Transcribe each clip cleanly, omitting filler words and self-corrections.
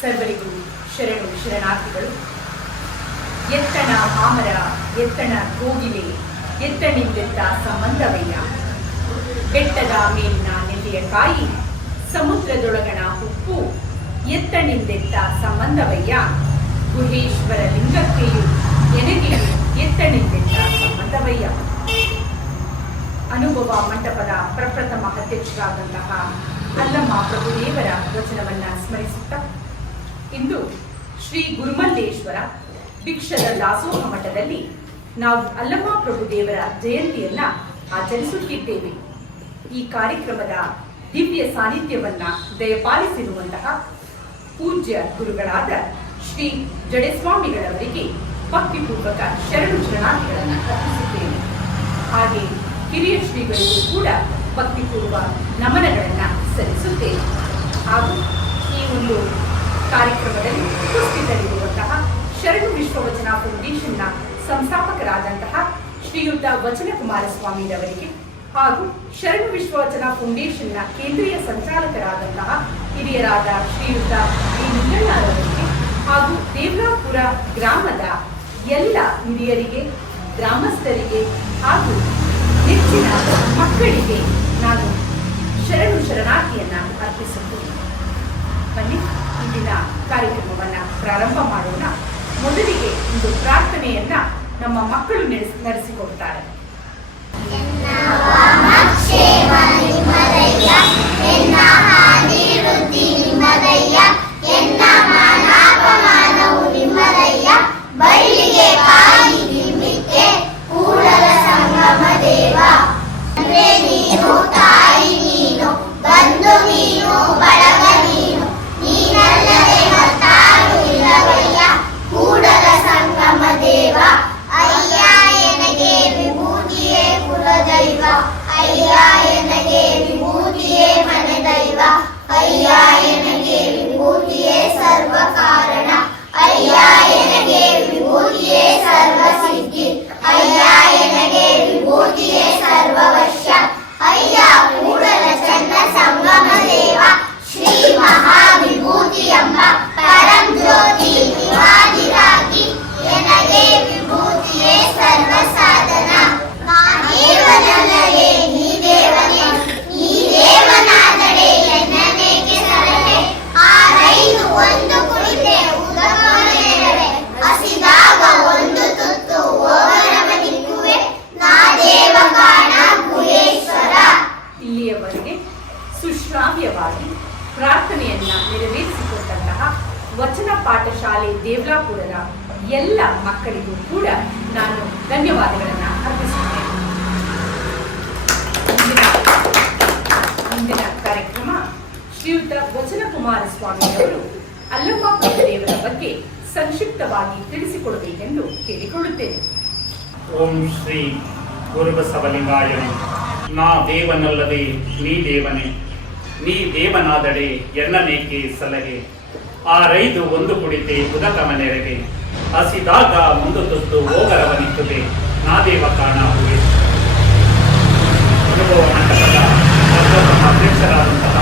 ಸರ್ವರಿಗೂ ಶರಣು ಶರಣಾರ್ಥಿಗಳು. ಎತ್ತಣ ಮಾಮರ ಎತ್ತಣ ಕೋಗಿಲೆ ಎತ್ತಣಿಂದೆತ್ತ ಸಂಬಂಧವಯ್ಯ, ಬೆಟ್ಟದ ಮೇಲಿನ ನೆಲೆಯ ಕಾಯಿ ಸಮುದ್ರದೊಳಗಣ ಉಪ್ಪು ಎತ್ತಣಿಂದೆತ್ತ ಸಂಬಂಧವಯ್ಯ, ಗುಹೇಶ್ವರ ಲಿಂಗಕ್ಕೆಯು ಎನಗೆಯು ಎತ್ತಣಿಂದೆತ್ತ ಸಂಬಂಧವಯ್ಯ. ಅನುಭವ ಮಂಟಪದ ಪ್ರಪ್ರಥಮ ಅಧ್ಯಕ್ಷರಾದಂತಹ ಅಲ್ಲಮ್ಮ ಪ್ರಭುದೇವರ ವಚನವನ್ನ ಸ್ಮರಿಸುತ್ತಾ ಇಂದು ಶ್ರೀ ಗುರುಮಲ್ಲೇಶ್ವರ ಭಿಕ್ಷದ ದಾಸೋಹ ಮಠದಲ್ಲಿ ನಾವು ಅಲ್ಲಮ್ಮ ಪ್ರಭುದೇವರ ಜಯಂತಿಯನ್ನ ಆಚರಿಸುತ್ತಿದ್ದೇವೆ. ಈ ಕಾರ್ಯಕ್ರಮದ ದಿವ್ಯ ಸಾನ್ನಿಧ್ಯವನ್ನ ದಯಪಾಲಿಸಿರುವಂತಹ ಪೂಜ್ಯ ಗುರುಗಳಾದ ಶ್ರೀ ಜಡೆಸ್ವಾಮಿಗಳವರಿಗೆ ಭಕ್ತಿಪೂರ್ವಕ ಶರಣು ಶರಣಾರ್ಥಿಗಳನ್ನು ಅರ್ಪಿಸುತ್ತೇವೆ. ಹಾಗೆ ಹಿರಿಯ ಶ್ರೀಗಳಿಗೂ ಕೂಡ ಭಕ್ತಿಪೂರ್ವ ನಮನಗಳನ್ನ ಸಲ್ಲಿಸುತ್ತೇವೆ. ಹಾಗೂ ಈ ಒಂದು ಕಾರ್ಯಕ್ರಮದಲ್ಲಿ ಉಪಸ್ಥಿತರಿರುವಂತಹ ಶರಣು ವಿಶ್ವವಚನ ಫೌಂಡೇಶನ್ನ ಸಂಸ್ಥಾಪಕರಾದಂತಹ ಶ್ರೀಯುತ ವಚನ ಕುಮಾರಸ್ವಾಮಿರವರಿಗೆ ಹಾಗೂ ಶರಣು ವಿಶ್ವವಚನ ಫೌಂಡೇಶನ್ನ ಕೇಂದ್ರೀಯ ಸಂಚಾಲಕರಾದಂತಹ ಹಿರಿಯರಾದ ಶ್ರೀಯುತ ಡಿ ನಿಂಗಣ್ಣರವರಿಗೆ ಹಾಗೂ ದೇವರಾಪುರ ಗ್ರಾಮದ ಎಲ್ಲ ಹಿರಿಯರಿಗೆ, ಗ್ರಾಮಸ್ಥರಿಗೆ ಹಾಗೂ ನೆಚ್ಚಿನ ಮಕ್ಕಳಿಗೆ ನಾನು ಶರಣು ಶರಣಾರ್ಥಿಯನ್ನ ಅರ್ಪಿಸುತ್ತೇನೆ. ಬನ್ನಿ ಇಂದಿನ ಕಾರ್ಯಕ್ರಮವನ್ನ ಪ್ರಾರಂಭ ಮಾಡೋಣ. ಮೊದಲಿಗೆ ಒಂದು ಪ್ರಾರ್ಥನೆಯನ್ನ ನಮ್ಮ ಮಕ್ಕಳು ನಡೆಸಿಕೊಡ್ತಾರೆ. ಸುಶ್ರಾವ್ಯವಾಗಿ ಪ್ರಾರ್ಥನೆಯನ್ನ ನೆರವೇರಿಸಿಕೊಟ್ಟಂತಹ ವಚನ ಪಾಠಶಾಲೆ ದೇವಲಾಪುರದ ಎಲ್ಲ ಮಕ್ಕಳಿಗೂ ಕೂಡ ನಾನು ಧನ್ಯವಾದಗಳನ್ನ ಅರ್ಪಿಸುತ್ತೇನೆ. ಮುಂದಿನ ಕಾರ್ಯಕ್ರಮ ಶ್ರೀಯುತ ವಚನ ಕುಮಾರಸ್ವಾಮಿಯವರು ಅಲ್ಲಮ್ಮ ಪ್ರಭುದೇವರ ಬಗ್ಗೆ ಸಂಕ್ಷಿಪ್ತವಾಗಿ ತಿಳಿಸಿಕೊಡಬೇಕೆಂದು ಕೇಳಿಕೊಳ್ಳುತ್ತೇನೆ. ಓಂ ಶ್ರೀ ಗುರುಬಸವಲಿಂಗಾಯ. ನಾ ದೇವನಲ್ಲದೆ ನೀ ದೇವನೇ, ನೀ ದೇವನಾದಡೆ ಎನ್ನನೇಕೆ ಸಲಹೆ, ಆರೈದು ಒಂದು ಕುಡಿತೆ ಉದಕಮ ನೆರೆಗೆ, ಹಸಿದಾಗ ಮುಂದು ತುತ್ತು ಹೋಗರವನಿತ್ತದೆ ನಾ ದೇವ ಕಾಣ ಹುವೆ. ಅನುಭವ ಮಂಟಪದ ಅಧ್ಯಕ್ಷರಾದಂತಹ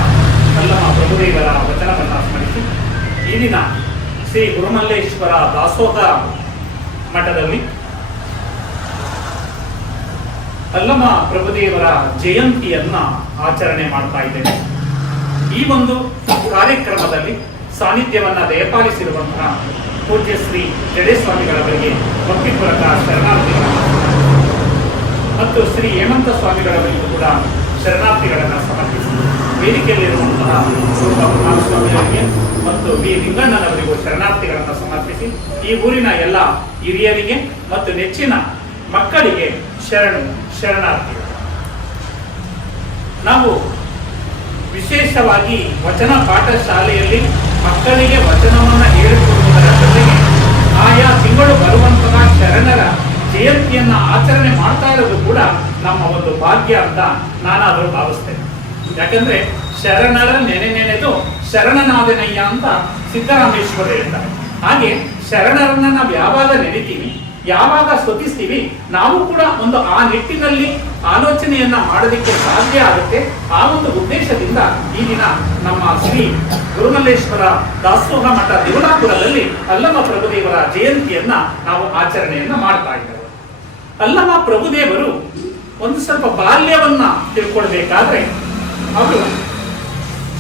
ಅಲ್ಲಮ್ಮ ಪ್ರಭುದೇವರ ವಚನವನ್ನು ಸ್ಮರಿಸಿ ಈ ದಿನ ಶ್ರೀ ಗುರುಮಲ್ಲೇಶ್ವರ ದಾಸೋಹ ಮಠದಲ್ಲಿ ಅಲ್ಲಮ್ಮ ಪ್ರಭುದೇವರ ಜಯಂತಿಯನ್ನ ಆಚರಣೆ ಮಾಡ್ತಾ ಇದ್ದೇವೆ. ಈ ಒಂದು ಕಾರ್ಯಕ್ರಮದಲ್ಲಿ ಸಾನ್ನಿಧ್ಯವನ್ನ ದಯಪಾಲಿಸಿರುವಂತಹ ಪೂಜ್ಯ ಶ್ರೀ ಜಡೆಸ್ವಾಮಿಗಳವರಿಗೆ ಭಕ್ತಿಪೂರ್ವಕ ಶರಣಾರ್ಥಿಗಳನ್ನು ಮತ್ತು ಶ್ರೀ ಹೇಮಂತ ಸ್ವಾಮಿಗಳವರಿಗೂ ಕೂಡ ಶರಣಾರ್ಥಿಗಳನ್ನು ಸಮರ್ಪಿಸಿ ವೇದಿಕೆಯಲ್ಲಿರುವಂತಹ ಕುಮಾರಸ್ವಾಮಿಯವರಿಗೆ ಮತ್ತು ವಿ ಲಿಂಗಣ್ಣನವರಿಗೂ ಶರಣಾರ್ಥಿಗಳನ್ನು ಸಮರ್ಪಿಸಿ ಈ ಊರಿನ ಎಲ್ಲ ಹಿರಿಯರಿಗೆ ಮತ್ತು ನೆಚ್ಚಿನ ಮಕ್ಕಳಿಗೆ ಶರಣು ಶರಣಾರ್ಥಿಗಳು. ನಾವು ವಿಶೇಷವಾಗಿ ವಚನ ಪಾಠಶಾಲೆಯಲ್ಲಿ ಮಕ್ಕಳಿಗೆ ವಚನವನ್ನು ಹೇಳಿಕೊಡುವುದರ ಜೊತೆಗೆ ಆಯಾ ತಿಂಗಳು ಬರುವಂತಹ ಶರಣರ ಜಯಂತಿಯನ್ನ ಆಚರಣೆ ಮಾಡ್ತಾ ಇರೋದು ಕೂಡ ನಮ್ಮ ಒಂದು ಭಾಗ್ಯ ಅಂತ ನಾನಾದರೂ ಭಾವಿಸ್ತೇನೆ. ಯಾಕಂದ್ರೆ ಶರಣರ ನೆನೆದು ಶರಣನಾದನಯ್ಯ ಅಂತ ಸಿದ್ದರಾಮೇಶ್ವರ ಹೇಳ್ತಾರೆ. ಹಾಗೆ ಶರಣರನ್ನ ನಾವು ಯಾವಾಗ ನೆನೆತೀವಿ ಯಾವಾಗ ಸ್ತುತಿಸ್ತೀವಿ ನಾವು ಕೂಡ ಒಂದು ಆ ನಿಟ್ಟಿನಲ್ಲಿ ಆಲೋಚನೆಯನ್ನ ಮಾಡೋದಕ್ಕೆ ಸಾಧ್ಯ ಆಗುತ್ತೆ. ಆ ಒಂದು ಉದ್ದೇಶದಿಂದ ಈ ದಿನ ನಮ್ಮ ಶ್ರೀ ಗುರುಮಲ್ಲೇಶ್ವರ ದಾಸೋಹ ಮಠ ದೇವಲಾಪುರದಲ್ಲಿ ಅಲ್ಲಮ ಪ್ರಭುದೇವರ ಜಯಂತಿಯನ್ನ ನಾವು ಆಚರಣೆಯನ್ನ ಮಾಡ್ತಾ ಇದ್ದೇವೆ. ಅಲ್ಲಮ ಪ್ರಭುದೇವರು ಒಂದು ಸ್ವಲ್ಪ ಬಾಲ್ಯವನ್ನ ತಿಳ್ಕೊಳ್ಬೇಕಾದ್ರೆ ಅವರು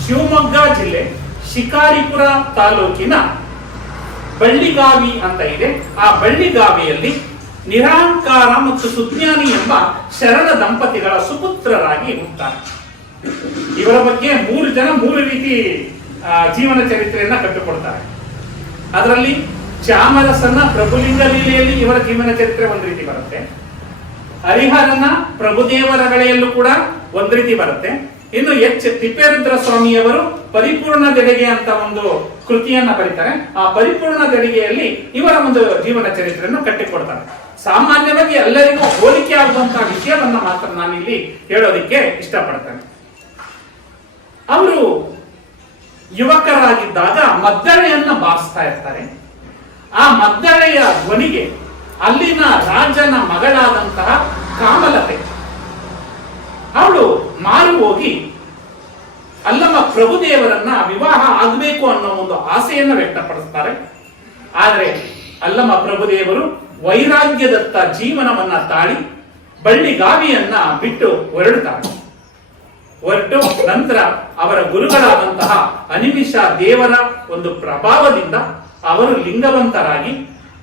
ಶಿವಮೊಗ್ಗ ಜಿಲ್ಲೆ ಶಿಕಾರಿಪುರ ತಾಲೂಕಿನ ಬಳ್ಳಿಗಾವಿ ಅಂತ ಇದೆ. ಆ ಬಳ್ಳಿಗಾವಿಯಲ್ಲಿ ನಿರಾಂಕಾರ ಮತ್ತು ಸುಜ್ಞಾನಿ ಎಂಬ ಶರಣ ದಂಪತಿಗಳ ಸುಪುತ್ರರಾಗಿ ಹುಟ್ಟುತ್ತಾರೆ. ಇವರ ಬಗ್ಗೆ 3 ಜನ 3 ರೀತಿ ಜೀವನ ಚರಿತ್ರೆಯನ್ನ ಕಟ್ಟಿಕೊಡ್ತಾರೆ. ಅದರಲ್ಲಿ ಚಾಮರಸನ ಪ್ರಭುಲಿಂಗ ಲೀಲೆಯಲ್ಲಿ ಇವರ ಜೀವನ ಚರಿತ್ರೆ ಒಂದು ರೀತಿ ಬರುತ್ತೆ. ಹರಿಹರನ ಪ್ರಭುದೇವರ ಗಳಿಯಲ್ಲೂ ಕೂಡ ಒಂದು ರೀತಿ ಬರುತ್ತೆ. ಇನ್ನು ತಿಪ್ಪೇರುದ್ರ ಸ್ವಾಮಿಯವರು ಪರಿಪೂರ್ಣ ದೆಡೆಗೆ ಅಂತ ಒಂದು ಕೃತಿಯನ್ನ ಬರೀತಾರೆ. ಆ ಪರಿಪೂರ್ಣ ದೆಡೆಗೆಯಲ್ಲಿ ಇವರ ಒಂದು ಜೀವನ ಚರಿತ್ರೆಯನ್ನು ಕಟ್ಟಿಕೊಡ್ತಾರೆ. ಸಾಮಾನ್ಯವಾಗಿ ಎಲ್ಲರಿಗೂ ಹೋಲಿಕೆ ಆಗುವಂತಹ ವಿಷಯವನ್ನ ಮಾತ್ರ ನಾನಿಲ್ಲಿ ಹೇಳೋದಿಕ್ಕೆ ಇಷ್ಟಪಡ್ತೇನೆ. ಅವರು ಯುವಕರಾಗಿದ್ದಾಗ ಮದ್ದಳೆಯನ್ನ ಬಾರಿಸ್ತಾ ಇರ್ತಾರೆ. ಆ ಮದ್ದಳೆಯ ಧ್ವನಿಗೆ ಅಲ್ಲಿನ ರಾಜನ ಮಗಳಾದಂತಹ ಕಾಮಲತೆ ಅವಳು ಮಾರು ಹೋಗಿ ಅಲ್ಲಮ ಪ್ರಭುದೇವರನ್ನ ವಿವಾಹ ಆಗಬೇಕು ಅನ್ನೋ ಒಂದು ಆಸೆಯನ್ನ ವ್ಯಕ್ತಪಡಿಸ್ತಾರೆ. ಆದರೆ ಅಲ್ಲಮ ಪ್ರಭುದೇವರು ವೈರಾಗ್ಯದತ್ತ ಜೀವನವನ್ನ ತಾಳಿ ಬಳ್ಳಿಗಾವಿಯನ್ನ ಬಿಟ್ಟು ಹೊರಡುತ್ತಾರೆ. ಹೊರಟು ನಂತರ ಅವರ ಗುರುಗಳಾದಂತಹ ಅನಿಮಿಷ ದೇವರ ಒಂದು ಪ್ರಭಾವದಿಂದ ಅವರು ಲಿಂಗವಂತರಾಗಿ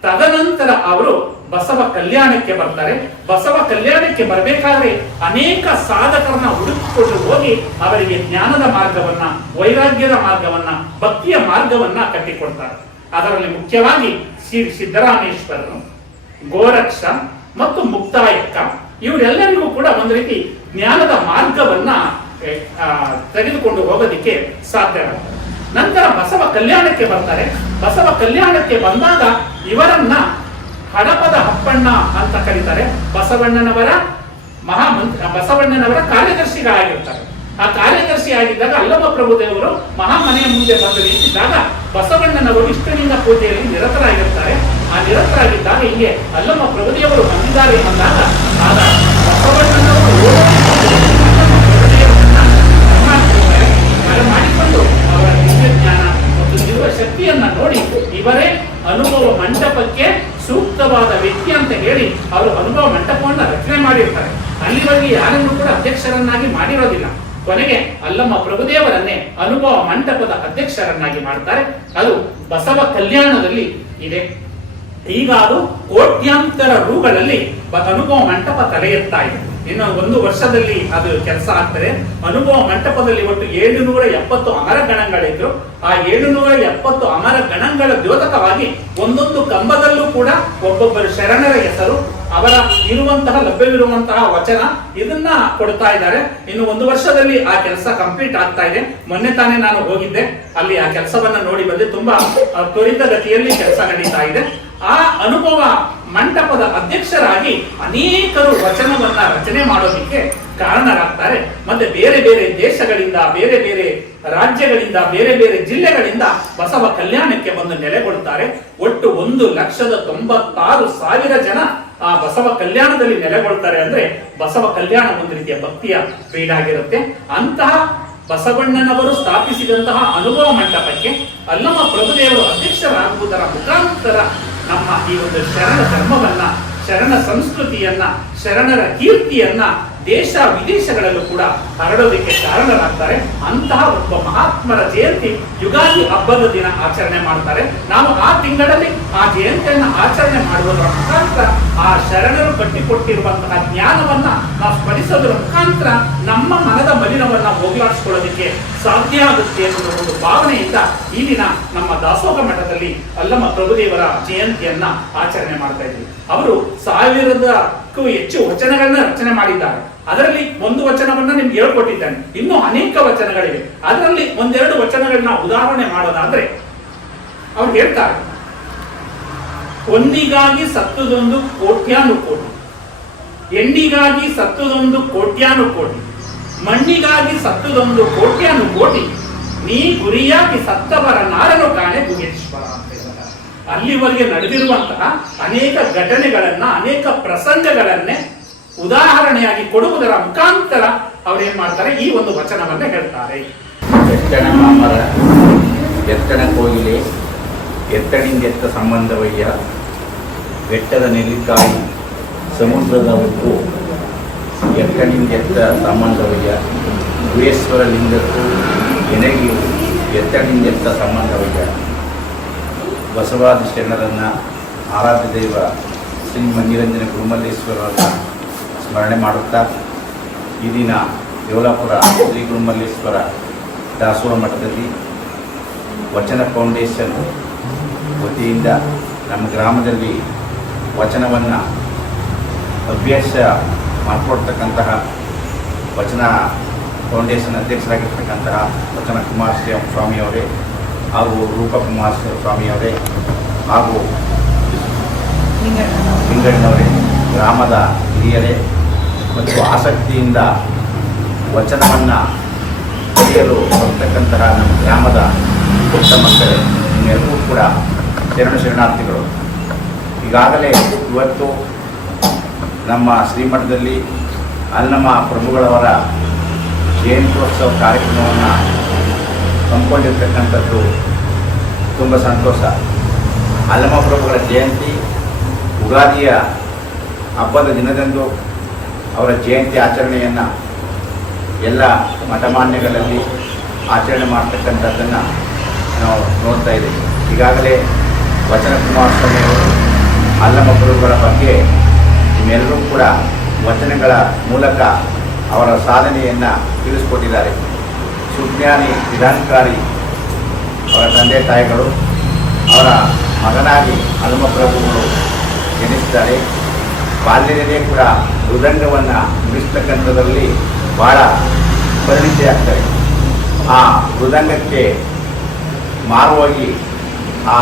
ತದನಂತರ ಅವರು ಬಸವ ಕಲ್ಯಾಣಕ್ಕೆ ಬರ್ತಾರೆ. ಬಸವ ಕಲ್ಯಾಣಕ್ಕೆ ಬರಬೇಕಾದ್ರೆ ಅನೇಕ ಸಾಧಕರನ್ನ ಹುಡುಕಿಕೊಂಡು ಹೋಗಿ ಅವರಿಗೆ ಜ್ಞಾನದ ಮಾರ್ಗವನ್ನ, ವೈರಾಗ್ಯದ ಮಾರ್ಗವನ್ನ, ಭಕ್ತಿಯ ಮಾರ್ಗವನ್ನ ಕಟ್ಟಿಕೊಡ್ತಾರೆ. ಅದರಲ್ಲಿ ಮುಖ್ಯವಾಗಿ ಶ್ರೀ ಸಿದ್ದರಾಮೇಶ್ವರರು, ಗೋರಕ್ಷ ಮತ್ತು ಮುಕ್ತಾಯಕ್ಕ ಇವರೆಲ್ಲರಿಗೂ ಕೂಡ ಒಂದು ರೀತಿ ಜ್ಞಾನದ ಮಾರ್ಗವನ್ನ ತೆಗೆದುಕೊಂಡು ಹೋಗೋದಿಕ್ಕೆ ಸಾಧ್ಯವಾಗುತ್ತೆ. ನಂತರ ಬಸವ ಕಲ್ಯಾಣಕ್ಕೆ ಬರ್ತಾರೆ. ಬಸವ ಕಲ್ಯಾಣಕ್ಕೆ ಬಂದಾಗ ಇವರನ್ನ ಹಡಪದ ಅಪ್ಪಣ್ಣ ಅಂತ ಕರೀತಾರೆ. ಬಸವಣ್ಣನವರ ಕಾರ್ಯದರ್ಶಿಗಳಾಗಿರ್ತಾರೆ. ಆ ಕಾರ್ಯದರ್ಶಿ ಆಗಿದ್ದಾಗ ಅಲ್ಲಮ ಪ್ರಭುದೇವರು ಮಹಾಮನೆಯ ಮುಂದೆ ಬಂದು ನಿಂತಿದ್ದಾಗ ಬಸವಣ್ಣನವರು ಇಷ್ಟಲಿಂಗ ಪೂಜೆಯಲ್ಲಿ ನಿರತರಾಗಿರ್ತಾರೆ. ಆ ನಿರತರಾಗಿದ್ದಾಗ ಹಿಂಗೆ ಅಲ್ಲಮ ಪ್ರಭುದೇವರು ಬಂದಿದ್ದಾರೆ ಅಂದಾಗ ಆಗ ಬಸವಣ್ಣನವರು ಮಾಡಿಕೊಂಡು ಅವರ ದಿವ್ಯ ಜ್ಞಾನ ಮತ್ತು ದಿವ್ಯ ಶಕ್ತಿಯನ್ನ ನೋಡಿ ಇವರೇ ಅನುಭವ ಮಂಟಪಕ್ಕೆ ಸೂಕ್ತವಾದ ವ್ಯಕ್ತಿ ಅಂತ ಹೇಳಿ ಅವರು ಅನುಭವ ಮಂಟಪವನ್ನ ರಚನೆ ಮಾಡಿರ್ತಾರೆ. ಅಲ್ಲಿವರೆಗೆ ಯಾರನ್ನು ಕೂಡ ಅಧ್ಯಕ್ಷರನ್ನಾಗಿ ಮಾಡಿರೋದಿಲ್ಲ. ಕೊನೆಗೆ ಅಲ್ಲಮ್ಮ ಪ್ರಭುದೇವರನ್ನೇ ಅನುಭವ ಮಂಟಪದ ಅಧ್ಯಕ್ಷರನ್ನಾಗಿ ಮಾಡ್ತಾರೆ. ಅದು ಬಸವ ಕಲ್ಯಾಣದಲ್ಲಿ ಇದೆ. ಈಗ ಅದು ಕೋಟ್ಯಾಂತರ ರೂಗಳಲ್ಲಿ ಅನುಭವ ಮಂಟಪ ತಲೆ ಎತ್ತಾ ಇದೆ. ಇನ್ನು 1 ವರ್ಷದಲ್ಲಿ ಅದು ಕೆಲಸ ಆಗ್ತದೆ. ಅನುಭವ ಮಂಟಪದಲ್ಲಿ ಒಟ್ಟು 770 ಅಮರ ಗಣಗಳಿದ್ರು. ಆ 770 ಅಮರ ಗಣಗಳ ದ್ಯೋತಕವಾಗಿ ಒಂದೊಂದು ಕಂಬದಲ್ಲೂ ಕೂಡ ಒಬ್ಬೊಬ್ಬರು ಶರಣರ ಹೆಸರು, ಅವರ ಲಭ್ಯವಿರುವಂತಹ ವಚನ ಇದನ್ನ ಕೊಡ್ತಾ ಇದ್ದಾರೆ. ಇನ್ನು 1 ವರ್ಷದಲ್ಲಿ ಆ ಕೆಲಸ ಕಂಪ್ಲೀಟ್ ಆಗ್ತಾ ಇದೆ. ಮೊನ್ನೆ ತಾನೇ ನಾನು ಹೋಗಿದ್ದೆ, ಅಲ್ಲಿ ಆ ಕೆಲಸವನ್ನ ನೋಡಿ ಬಂದೆ. ತುಂಬಾ ತ್ವರಿತಗತಿಯಲ್ಲಿ ಕೆಲಸ ನಡೀತಾ ಇದೆ. ಆ ಅನುಭವ ಮಂಟಪದ ಅಧ್ಯಕ್ಷರಾಗಿ ಅನೇಕರು ವಚನವನ್ನ ರಚನೆ ಮಾಡೋದಿಕ್ಕೆ ಕಾರಣರಾಗ್ತಾರೆ. ಮತ್ತೆ ಬೇರೆ ಬೇರೆ ದೇಶಗಳಿಂದ, ಬೇರೆ ಬೇರೆ ರಾಜ್ಯಗಳಿಂದ, ಬೇರೆ ಬೇರೆ ಜಿಲ್ಲೆಗಳಿಂದ ಬಸವ ಕಲ್ಯಾಣಕ್ಕೆ ಬಂದು ನೆಲೆಗೊಳ್ಳುತ್ತಾರೆ. ಒಟ್ಟು 1,96,000 ಜನ ಆ ಬಸವ ಕಲ್ಯಾಣದಲ್ಲಿ ನೆಲೆಗೊಳ್ತಾರೆ. ಅಂದ್ರೆ ಬಸವ ಕಲ್ಯಾಣ ಒಂದು ರೀತಿಯ ಭಕ್ತಿಯ ಬೀಡಾಗಿರುತ್ತೆ. ಅಂತಹ ಬಸವಣ್ಣನವರು ಸ್ಥಾಪಿಸಿದಂತಹ ಅನುಭವ ಮಂಟಪಕ್ಕೆ ಅಲ್ಲಮ ಪ್ರಭುದೇವರು ಅಧ್ಯಕ್ಷರಾಗುವುದರ ಮುಖಾಂತರ ನಮ್ಮ ಈ ಒಂದು ಶರಣ ಧರ್ಮವನ್ನ, ಶರಣ ಸಂಸ್ಕೃತಿಯನ್ನ, ಶರಣರ ಕೀರ್ತಿಯನ್ನ ದೇಶ ವಿದೇಶಗಳಲ್ಲೂ ಕೂಡ ಹರಡೋದಕ್ಕೆ ಕಾರಣರಾಗ್ತಾರೆ. ಅಂತಹ ಒಬ್ಬ ಮಹಾತ್ಮರ ಜಯಂತಿ ಯುಗಾದಿ ಹಬ್ಬದ ದಿನ ಆಚರಣೆ ಮಾಡ್ತಾರೆ. ನಾವು ಆ ತಿಂಗಳಲ್ಲಿ ಆ ಜಯಂತಿಯನ್ನ ಆಚರಣೆ ಮಾಡುವುದರ ಮುಖಾಂತರ ಆ ಶರಣರು ಕಟ್ಟಿಕೊಟ್ಟಿರುವಂತಹ ಜ್ಞಾನವನ್ನ ನಾವು ಸ್ಮರಿಸೋದರ ಮುಖಾಂತರ ನಮ್ಮ ಮನದ ಮಲಿನವನ್ನ ಹೋಗಲಾಡಿಸಿಕೊಳ್ಳೋದಕ್ಕೆ ಸಾಧ್ಯ ಆಗುತ್ತೆ ಎನ್ನುವ ಒಂದು ಭಾವನೆಯಿಂದ ಈ ದಿನ ನಮ್ಮ ದಾಸೋಹ ಮಠದಲ್ಲಿ ಅಲ್ಲಮ ಪ್ರಭುದೇವರ ಜಯಂತಿಯನ್ನ ಆಚರಣೆ ಮಾಡ್ತಾ ಇದ್ವಿ. ಅವರು 1000ಕ್ಕೂ ಹೆಚ್ಚು ವಚನಗಳನ್ನ ರಚನೆ ಮಾಡಿದ್ದಾರೆ. ಅದರಲ್ಲಿ ಒಂದು ವಚನವನ್ನ ನಿಮ್ಗೆ ಹೇಳ್ಕೊಟ್ಟಿದ್ದಾನೆ. ಇನ್ನೂ ಅನೇಕ ವಚನಗಳಿವೆ. ಅದರಲ್ಲಿ 1-2 ವಚನಗಳನ್ನ ಉದಾಹರಣೆ ಮಾಡೋದಾದ್ರೆ ಅವ್ರು ಹೇಳ್ತಾರೆ, ಹೊನ್ನಿಗಾಗಿ ಸತ್ತುದೊಂದು ಕೋಟ್ಯಾನುಕೋಟಿ, ಹೆಣ್ಣಿಗಾಗಿ ಸತ್ತುದೊಂದು ಕೋಟ್ಯಾನುಕೋಟಿ, ಮಣ್ಣಿಗಾಗಿ ಸತ್ತುದೊಂದು ಕೋಟ್ಯಾನುಕೋಟಿ, ನೀ ಗುರಿಯಾಗಿ ಸತ್ತವರ ನಾರನು ಕಾಣೆ ಗುಹೇಶ್ವರ ಅಂತ ಹೇಳ್ತಾರೆ. ಅಲ್ಲಿವರೆಗೆ ನಡೆದಿರುವಂತಹ ಅನೇಕ ಘಟನೆಗಳನ್ನ, ಅನೇಕ ಪ್ರಸಂಗಗಳನ್ನೇ ಉದಾಹರಣೆಯಾಗಿ ಕೊಡುವುದರ ಮುಖಾಂತರ ಅವ್ರೇನ್ ಮಾಡ್ತಾರೆ, ಈ ಒಂದು ವಚನವನ್ನ ಹೇಳ್ತಾರೆ. ಎತ್ತಣ ಮಾಮರ ಎತ್ತಣ ಕೋಗಿಲೆ ಎತ್ತಣಿಂದೆತ್ತ ಸಂಬಂಧವಯ್ಯ, ಬೆಟ್ಟದ ನೆಲ್ಲಿಕಾಯಿ ಸಮುದ್ರದ ಉಪ್ಪು ಎತ್ತಣಿಂದೆತ್ತ ಸಂಬಂಧವಯ್ಯ, ಗುಹೇಶ್ವರ ಲಿಂಗಕ್ಕೂ ಎನಗಿಯು ಎತ್ತಣಿಂದೆತ್ತ ಸಂಬಂಧವಯ್ಯ. ಬಸವಾದಿ ಶರಣರನ್ನು, ಆರಾಧ್ಯ ದೈವ ಶ್ರೀ ಮಂಜುರಂಜನ ಗುರುಮಲ್ಲೇಶ್ವರರನ್ನು ಸ್ಮರಣೆ ಮಾಡುತ್ತಾ ಈ ದಿನ ದೇವಲಾಪುರ ಶ್ರೀ ಗುರುಮಲ್ಲೇಶ್ವರ ದಾಸೋಹ ಮಠದಲ್ಲಿ ವಚನ ಫೌಂಡೇಶನ್ ವತಿಯಿಂದ ನಮ್ಮ ಗ್ರಾಮದಲ್ಲಿ ವಚನವನ್ನು ಅಭ್ಯಾಸ ಮಾಡಿಕೊಡ್ತಕ್ಕಂತಹ ವಚನ ಫೌಂಡೇಶನ್ ಅಧ್ಯಕ್ಷರಾಗಿರ್ತಕ್ಕಂತಹ ವಚನ ಕುಮಾರ್ ಸ್ವಾಮಿಯವರೇ ಹಾಗೂ ರೂಪಕುಮಾರ್ ಸ್ವಾಮಿಯವರೇ ಹಾಗೂ ಲಿಂಗಣ್ಣವರೇ, ಗ್ರಾಮದ ಹಿರಿಯರೇ ಮತ್ತು ಆಸಕ್ತಿಯಿಂದ ವಚನವನ್ನು ಕಲಿಯಲು ಬರ್ತಕ್ಕಂತಹ ನಮ್ಮ ಗ್ರಾಮದ ಪುಟ್ಟ ಮಕ್ಕಳೇ, ನಿಮ್ಮೆಲ್ಲರೂ ಕೂಡ ಶರಣಾರ್ಥಿಗಳು. ಈಗಾಗಲೇ ಇವತ್ತು ನಮ್ಮ ಶ್ರೀಮಠದಲ್ಲಿ ಅಲ್ಲಮ ಪ್ರಭುಗಳವರ ಜಯಂತ್ಯೋತ್ಸವ ಕಾರ್ಯಕ್ರಮವನ್ನು ಹಮ್ಮಿಕೊಂಡಿರ್ತಕ್ಕಂಥದ್ದು ತುಂಬ ಸಂತೋಷ. ಅಲ್ಲಮ ಪ್ರಭುಗಳ ಜಯಂತಿ ಯುಗಾದಿಯ ಹಬ್ಬದ ದಿನದಂದು ಅವರ ಜಯಂತಿ ಆಚರಣೆಯನ್ನು ಎಲ್ಲ ಮಠಮಾನ್ಯಗಳಲ್ಲಿ ಆಚರಣೆ ಮಾಡ್ತಕ್ಕಂಥದ್ದನ್ನು ನಾವು ನೋಡ್ತಾ ಇದ್ದೀವಿ. ಈಗಾಗಲೇ ವಚನ ಕುಮಾರಸ್ವಾಮಿಯವರು ಅಲ್ಲಮ ಪ್ರಭುಗಳ ಬಗ್ಗೆ ನಿಮ್ಮೆಲ್ಲರೂ ಕೂಡ ವಚನಗಳ ಮೂಲಕ ಅವರ ಸಾಧನೆಯನ್ನು ತಿಳಿಸ್ಕೊಟ್ಟಿದ್ದಾರೆ. ಸುಜ್ಞಾನಿ, ವಿಧಾನಕಾರಿ ಅವರ ತಂದೆ ತಾಯಿಗಳು ಅವರ ಮಗನಾಗಿ ಅಲ್ಲಮ ಪ್ರಭುಗಳು ಜನಿಸಿದ್ದಾರೆ. ಬಾಲ್ಯದಲ್ಲೇ ಕೂಡ ಮೃದಂಗವನ್ನು ನುಡಿಸ್ತಕ್ಕಂಥದ್ರಲ್ಲಿ ಭಾಳ ಪರಿಣಿತಿಯಾಗ್ತಾರೆ. ಆ ಮೃದಂಗಕ್ಕೆ ಮಾರುವಾಗಿ ಆ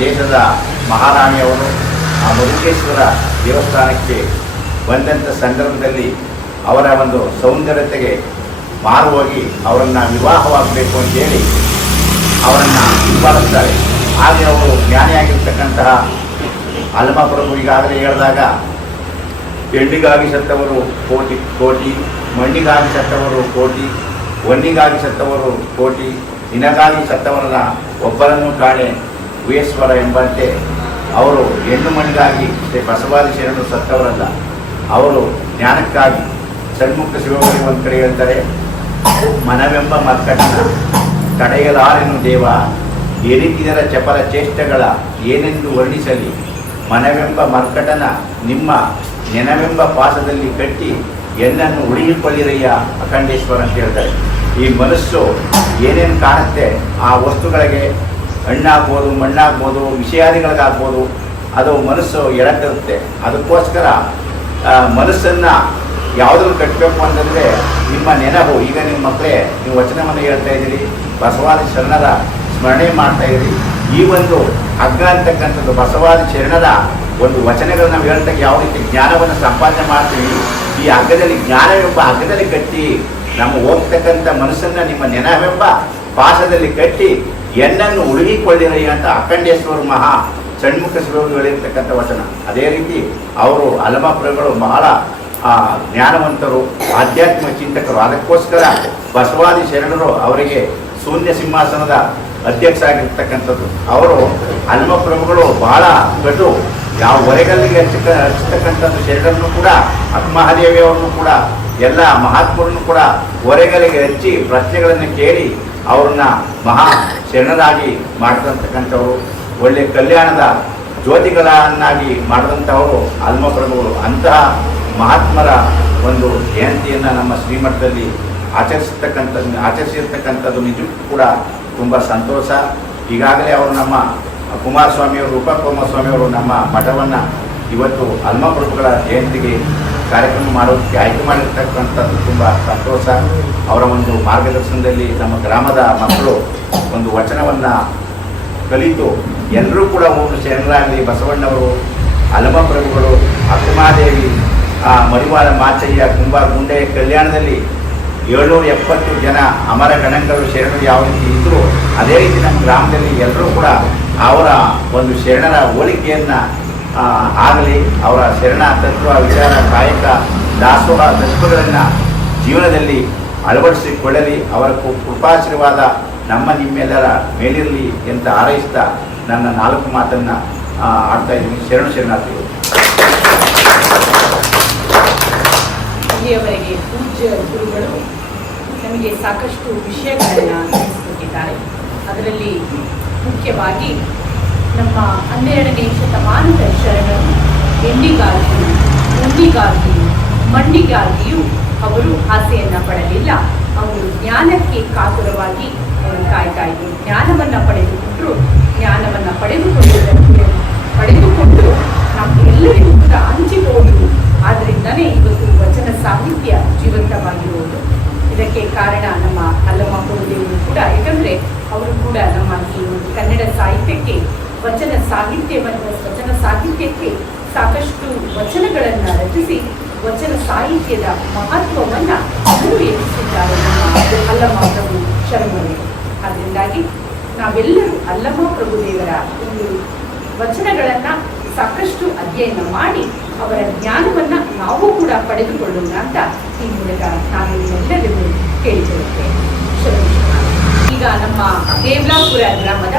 ದೇಶದ ಮಹಾರಾಣಿಯವರು ಆ ಮರುಕೇಶ್ವರ ದೇವಸ್ಥಾನಕ್ಕೆ ಬಂದಂಥ ಸಂದರ್ಭದಲ್ಲಿ ಅವರ ಒಂದು ಸೌಂದರ್ಯತೆಗೆ ಮಾರುವಾಗಿ ಅವರನ್ನು ವಿವಾಹವಾಗಬೇಕು ಅಂತೇಳಿ ಅವರನ್ನು ಹಿಂಬಾಲಿಸ್ತಾರೆ. ಹಾಗೆ ಅವರು ಜ್ಞಾನಿಯಾಗಿರ್ತಕ್ಕಂತಹ ಅಲ್ಲಮ ಪ್ರಭು ಈಗಾಗಲೇ ಹೇಳಿದಾಗ, ಹೆಣ್ಣಿಗಾಗಿ ಸತ್ತವರು ಕೋಟಿ ಕೋಟಿ, ಮಣ್ಣಿಗಾಗಿ ಸತ್ತವರು ಕೋಟಿ, ಒಣ್ಣಿಗಾಗಿ ಸತ್ತವರು ಕೋಟಿ, ನಿನಗಾಗಿ ಸತ್ತವರನ್ನ ಒಬ್ಬರನ್ನು ಕಾಣೆ ಗುಹೇಶ್ವರ ಎಂಬಂತೆ ಅವರು ಹೆಣ್ಣು ಮಣ್ಣಿಗಾಗಿ ಬಸವಾದಿ ಶರಣರು ಸತ್ತವರಲ್ಲ, ಅವರು ಜ್ಞಾನಕ್ಕಾಗಿ. ಸಣ್ಮುಖ ಶಿವಗಳಿಗೆ ಒಂದು ಕಡೆ ಹೇಳ್ತಾರೆ, ಮನವೆಂಬ ಮರ್ಕಟನ ತಡೆಯಲಾರೆನು ದೇವ, ಎರಿತಿದರ ಚಪಲ ಚೇಷ್ಟಗಳ ಏನೆಂದು ವರ್ಣಿಸಲಿ, ಮನವೆಂಬ ಮರ್ಕಟನ ನಿಮ್ಮ ನೆನವೆಂಬ ಪಾಸದಲ್ಲಿ ಕಟ್ಟಿ ಎನ್ನನ್ನು ಉಳಿಯಿಕೊಳ್ಳಿರಯ್ಯ ಅಖಂಡೇಶ್ವರ ಅಂತ ಹೇಳ್ತಾರೆ. ಈ ಮನಸ್ಸು ಏನೇನು ಕಾಣುತ್ತೆ ಆ ವಸ್ತುಗಳಿಗೆ, ಹಣ್ಣಾಗ್ಬೋದು, ಮಣ್ಣಾಗ್ಬೋದು, ವಿಷಯಾದಿಗಳಿಗಾಗ್ಬೋದು, ಅದು ಮನಸ್ಸು ಎಳತಿರುತ್ತೆ. ಅದಕ್ಕೋಸ್ಕರ ಮನಸ್ಸನ್ನು ಯಾವುದನ್ನು ಕಟ್ಟಬೇಕು ಅಂತಂದರೆ ನಿಮ್ಮ ನೆನಪು. ಈಗ ನಿಮ್ಮ ಮಕ್ಕಳೇ ನೀವು ವಚನವನ್ನು ಹೇಳ್ತಾ ಇದ್ದೀರಿ, ಬಸವಾದಿ ಶರಣರ ಸ್ಮರಣೆ ಮಾಡ್ತಾ ಇದ್ದೀರಿ. ಈ ಒಂದು ಹಗ್ಗ ಅಂತಕ್ಕಂಥದ್ದು ಬಸವಾದಿ ಶರಣರ ಒಂದು ವಚನಗಳನ್ನ ನಾವು ಹೇಳ್ತಾ ಯಾವ ರೀತಿ ಜ್ಞಾನವನ್ನು ಸಂಪಾದನೆ ಮಾಡ್ತೀವಿ, ಈ ಹಗ್ಗದಲ್ಲಿ ಜ್ಞಾನವೆಂಬ ಹಗ್ಗದಲ್ಲಿ ಕಟ್ಟಿ ನಮ್ಮ ಹೋಗ್ತಕ್ಕಂಥ ಮನಸ್ಸನ್ನು ನಿಮ್ಮ ನೆನವೆಂಬ ಪಾಸದಲ್ಲಿ ಕಟ್ಟಿ ಎನ್ನನ್ನು ಉಳುಗಿಕೊಳ್ಳಿರಯ್ಯ ಅಂತ ಅಖಂಡೇಶ್ವರ ಮಹಾ ಷಣ್ಮುಖ ಶಿವಗಳು ಹೇಳಿರ್ತಕ್ಕಂಥ ವಚನ. ಅದೇ ರೀತಿ ಅವರು ಅಲ್ಲಮ ಪ್ರಭುಗಳು ಬಹಳ ಜ್ಞಾನವಂತರು, ಆಧ್ಯಾತ್ಮಿಕ ಚಿಂತಕರು. ಅದಕ್ಕೋಸ್ಕರ ಬಸವಾದಿ ಶರಣರು ಅವರಿಗೆ ಶೂನ್ಯ ಸಿಂಹಾಸನದ ಅಧ್ಯಕ್ಷ ಆಗಿರ್ತಕ್ಕಂಥದ್ದು. ಅವರು ಅಲ್ಲಮ ಪ್ರಭುಗಳು ಬಹಳ ಕಟು, ಯಾವ ಹೊರೆಗಲ್ಲಿಗೆ ಹಚ್ಚತಕ್ಕಂಥದ್ದು ಶರಣರನ್ನು ಕೂಡ, ಮಹಾದೇವಿಯವರನ್ನು ಕೂಡ, ಎಲ್ಲ ಮಹಾತ್ಮರನ್ನು ಕೂಡ ಹೊರೆಗಲ್ಲಿಗೆ ಹಚ್ಚಿ ಪ್ರಶ್ನೆಗಳನ್ನು ಕೇಳಿ ಅವ್ರನ್ನ ಮಹಾ ಶರಣರಾಗಿ ಮಾಡಿದಂತಕ್ಕಂಥವರು, ಒಳ್ಳೆಯ ಕಲ್ಯಾಣದ ಜ್ಯೋತಿಗಳನ್ನಾಗಿ ಮಾಡಿದಂಥವರು ಅಲ್ಲಮ ಪ್ರಭುಗಳು. ಅಂತಹ ಮಹಾತ್ಮರ ಒಂದು ಜಯಂತಿಯನ್ನು ನಮ್ಮ ಶ್ರೀಮಠದಲ್ಲಿ ಆಚರಿಸಿರ್ತಕ್ಕಂಥದ್ದು ನಿಜಕ್ಕೂ ಕೂಡ ತುಂಬ ಸಂತೋಷ. ಈಗಾಗಲೇ ಅವರು ನಮ್ಮ ಕುಮಾರಸ್ವಾಮಿಯವರು, ರೂಪಕುಮಾರಸ್ವಾಮಿಯವರು ನಮ್ಮ ಮಠವನ್ನು ಇವತ್ತು ಅಲ್ಲಮ ಪ್ರಭುಗಳ ಜಯಂತಿಗೆ ಕಾರ್ಯಕ್ರಮ ಮಾಡೋದಕ್ಕೆ ಆಯ್ಕೆ ಮಾಡಿರ್ತಕ್ಕಂಥದ್ದು ತುಂಬ ಸಂತೋಷ. ಅವರ ಒಂದು ಮಾರ್ಗದರ್ಶನದಲ್ಲಿ ನಮ್ಮ ಗ್ರಾಮದ ಮಕ್ಕಳು ಒಂದು ವಚನವನ್ನು ಕಲಿತು ಎಲ್ಲರೂ ಕೂಡ ಒಂದು ಶರಣರಾಗಲಿ. ಬಸವಣ್ಣವರು, ಅಲ್ಲಮ ಪ್ರಭುಗಳು, ಅಕ್ಕಮಹಾದೇವಿ, ಮರಿವಾಳ ಮಾಚಯ್ಯ, ಕುಂಬಾರ ಗುಂಡೆಯ ಕಲ್ಯಾಣದಲ್ಲಿ 770 ಜನ ಅಮರ ಗಣಗಳು ಶರಣರು ಯಾವ ರೀತಿ ಇದ್ದರು, ಅದೇ ರೀತಿ ನಮ್ಮ ಗ್ರಾಮದಲ್ಲಿ ಎಲ್ಲರೂ ಕೂಡ ಅವರ ಒಂದು ಶರಣರ ಹೋಲಿಕೆಯನ್ನು ಆಗಲಿ, ಅವರ ಶರಣ ತತ್ವ ವಿಚಾರ ಕಾಯಕ ದಾಸೋಹ ತತ್ವಗಳನ್ನು ಜೀವನದಲ್ಲಿ ಅಳವಡಿಸಿಕೊಳ್ಳಲಿ. ಅವರ ಕೃಪಾಶೀರ್ವಾದ ನಮ್ಮ ನಿಮ್ಮೆಲ್ಲರ ಮೇಲಿರಲಿ ಅಂತ ಹಾರೈಸ್ತಾ ನನ್ನ 4 ಮಾತನ್ನು ಆಡ್ತಾ ಇದ್ದೀನಿ. ಶರಣಾರ್ಥಿಗಳು. ಇಲ್ಲಿಯವರೆಗೆ ಪೂಜ್ಯ ಗುರುಗಳು ನಮಗೆ ಸಾಕಷ್ಟು ವಿಷಯಗಳನ್ನು ತಿಳಿಸಿಕೊಟ್ಟಿದ್ದಾರೆ. ಅದರಲ್ಲಿ ಮುಖ್ಯವಾಗಿ ನಮ್ಮ 12ನೇ ಶತಮಾನದ ಶರಣರು ಹೆಣ್ಣಿಗಾಗಿಯೂ ಉಂಡಿಗಾಗಿಯೂ ಮಣ್ಣಿಗಾಗಿಯೂ ಅವರು ಆಸೆಯನ್ನು ಪಡಲಿಲ್ಲ. ಅವರು ಜ್ಞಾನಕ್ಕೆ ಕಾತುರವಾಗಿ ಅವರು ಕಾಯ್ತಾ ಇದ್ದರು. ಜ್ಞಾನವನ್ನು ಪಡೆದುಕೊಂಡರು. ಜ್ಞಾನವನ್ನು ಪಡೆದುಕೊಂಡು ನಮ್ಮೆಲ್ಲರಿಗೂ ಕೂಡ ಹಂಚಿಕೊಳ್ಳುವುದು. ಆದ್ದರಿಂದಲೇ ಇವತ್ತು ವಚನ ಸಾಹಿತ್ಯ ಜೀವಂತವಾಗಿರುವುದು. ಇದಕ್ಕೆ ಕಾರಣ ನಮ್ಮ ಅಲ್ಲಮ್ಮ ಪ್ರಭುದೇವರು ಕೂಡ. ಯಾಕಂದರೆ ಅವರು ಕೂಡ ನಮ್ಮ ಈ ಒಂದು ಕನ್ನಡ ಸಾಹಿತ್ಯಕ್ಕೆ ವಚನ ಸಾಹಿತ್ಯಕ್ಕೆ ಸಾಕಷ್ಟು ವಚನಗಳನ್ನು ರಚಿಸಿ ವಚನ ಸಾಹಿತ್ಯದ ಮಹತ್ವವನ್ನು ಅವರು ಎತ್ತಿಸಿದ್ದಾರೆ ನಮ್ಮ ಅಲ್ಲಮ್ಮ ಪ್ರಭು ಶರಣರು. ಅದರಿಂದಾಗಿ ನಾವೆಲ್ಲರೂ ಅಲ್ಲಮ್ಮ ಪ್ರಭುದೇವರ ಒಂದು ವಚನಗಳನ್ನು ಸಾಕಷ್ಟು ಅಧ್ಯಯನ ಮಾಡಿ ಅವರ ಜ್ಞಾನವನ್ನು ನಾವು ಕೂಡ ಪಡೆದುಕೊಳ್ಳೋಣ ಅಂತ ಈ ಮೂಲಕ ನಾನು ಎಲ್ಲರಿಗೂ ಕೇಳಿಕೊಳ್ಳುತ್ತೇನೆ. ಈಗ ನಮ್ಮ ದೇವಲಾಪುರ ಗ್ರಾಮದ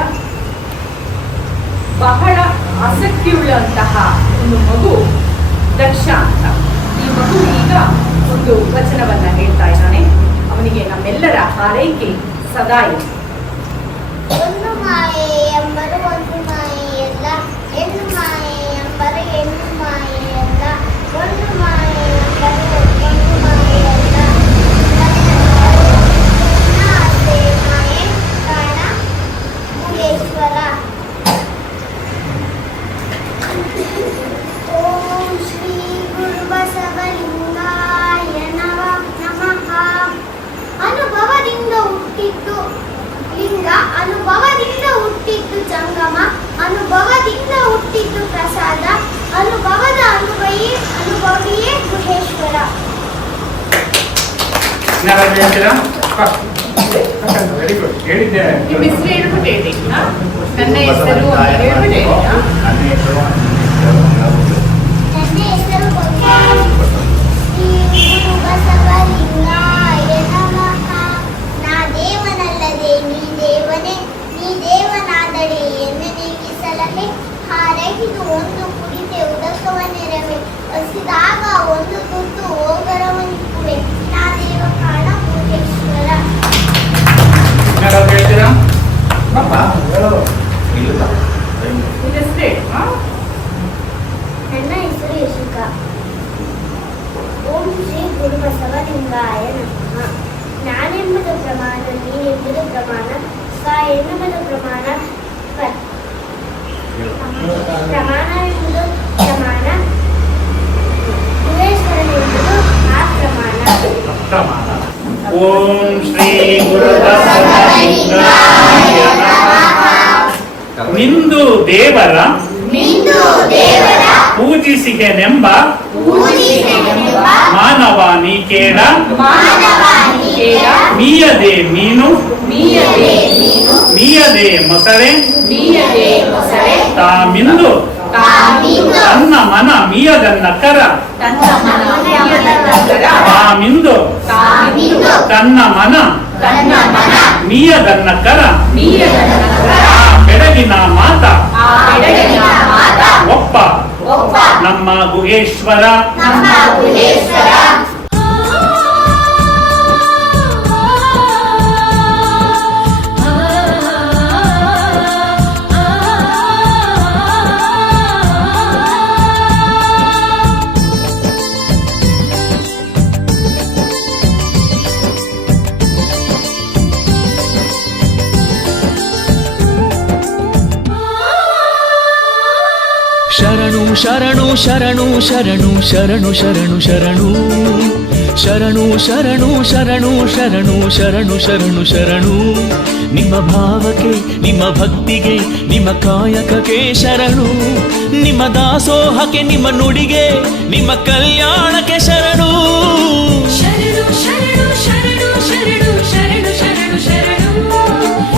ಬಹಳ ಆಸಕ್ತಿಯುಳ್ಳಂತಹ ಒಂದು ಮಗು ದಕ್ಷ ಅಂತ. ಈ ಮಗು ಈಗ ಒಂದು ವಚನವನ್ನ ಹೇಳ್ತಾ ಇದ್ದಾನೆ. ಅವನಿಗೆ ನಮ್ಮೆಲ್ಲರ ಹಾರೈಕೆ ಸದಾ ಇದೆ. ಒಂದು ಮಾಯೆ ಎಂಬರು ಒಂದು ಮಾಯೆಯಲ್ಲ, ಹೆಣ್ಣು ಮಾಯೆ ಎಂಬರು ಹೆಣ್ಣು ಮಾಯೆಯಲ್ಲ, ಒಂದು ಮಾಯೆ ಎಂಬರು ಒಂದು ಮಾಯೆಯಲ್ಲ, ಅದೇ ಮಾಯೆ ಕಾಣ ಮುಗೇಶ್ವರ. ಓಂ ಶ್ರೀ ಗುರು ಬಸವಲಿಂಗಾಯ ನಮಃ. ಅನುಭವದಿಂದ ಹುಟ್ಟಿದ್ದು ಲಿಂಗ, ಅನುಭವದಿಂದ ಹುಟ್ಟಿದ್ದು ಜಂಗಮ, ಅನುಭವದಿಂದ ಹುಟ್ಟಿದ್ದು ಪ್ರಸಾದ, ಅನುಭವದ ಅನುಭವಿಯೇ ಗುಹೇಶ್ವರ. Very good. ಹೇಳಿದ್ದೆ. ನಿಮ್ಮ ಹೆಸರು ಹೇಳ್ಬಿಟ್ಟು ಹೇಳಿ. ನನ್ನ ಹೆಸರು ಹೇಳ್ಬಿಟ್ಟು ಹೇಳಿ. ನನ್ನ ಹೆಸರು ಶ್ರೀ ಗುರು ಬಸವಲಿಂಗಾಯ ನಮಃ. ನಾ ದೇವನಲ್ಲದೆ ನೀ ದೇವನೇ, ನೀ ದೇವನಾದಡೆ ಎನ್ನನೇಗೆ ಸಲಹೆ. ಹಾರೈದು ಒಂದು ಕುಡಿತೆ ಉದಕವ ನೆರವೆ, ಹಸಿದಾಗ ಒಂದು ತುತ್ತು ಹೋಗರವನಿಕ್ಕುವೆ. ನಾ ದೇವ ಕಾಣ ಮುಗೇಶ್ವರ. ಹೇಳ್ತೀರಾ? ನಿಮ್ಮ ಹೆಸರು ಹೇಳಿ. ನನ್ನ ಹೆಸರು ಯಶಿಕಾ. ಓಂ ಶ್ರೀ ಗುರು ಬಸವಲಿಂಗಾಯ ನಮಃ. ನಾನೆಂಬುದು ಪ್ರಮಾಣ, ನೀನೆಂಬುದು ಪ್ರಮಾಣ, ಸ್ವ ಎನ್ನುವುದು ಪ್ರಮಾಣ, ಪ್ರಮಾಣ ಎಂಬುದು ಪ್ರಮಾಣ, ಗುಹೇಶ್ವರನೆಂಬುದು ಆ ಪ್ರಮಾಣ. ಓಂ ಶ್ರೀ ಗುರು ಬಸವಲಿಂಗಾಯ ನಮಃ. ನಿಂದು ದೇವರ ಪೂಜಿಸಿಗೆನೆಂಬ ಮಾನವ ನೀ ಕೇಳ, ಮೀಯದೆ ಮೀನು ಮೀಯದೆ ಮೊಸಳೆ ತಾಮಿಂದು ತನ್ನ ಮನ ಮೀಯದನ್ನ ಕರ, ತಾಮಿಂದು ತನ್ನ ಮನ ಮೀಯದನ್ನ ಕರ. ಬೆಳಗಿನ ಮಾತ ಒಪ್ಪ ನಮ್ಮ ಗುಹೇಶ್ವರ. ಶರಣು ಶರಣು ಶರಣು ಶರಣು ಶರಣು ಶರಣು ಶರಣು ಶರಣು ಶರಣು ಶರಣು ಶರಣು ಶರಣು ಶರಣು ಶರಣು. ನಿಮ್ಮ ಭಾವಕ್ಕೆ, ನಿಮ್ಮ ಭಕ್ತಿಗೆ, ನಿಮ್ಮ ಕಾಯಕಕ್ಕೆ ಶರಣು. ನಿಮ್ಮ ದಾಸೋಹಕ್ಕೆ, ನಿಮ್ಮ ನುಡಿಗೆ, ನಿಮ್ಮ ಕಲ್ಯಾಣಕ್ಕೆ ಶರಣು.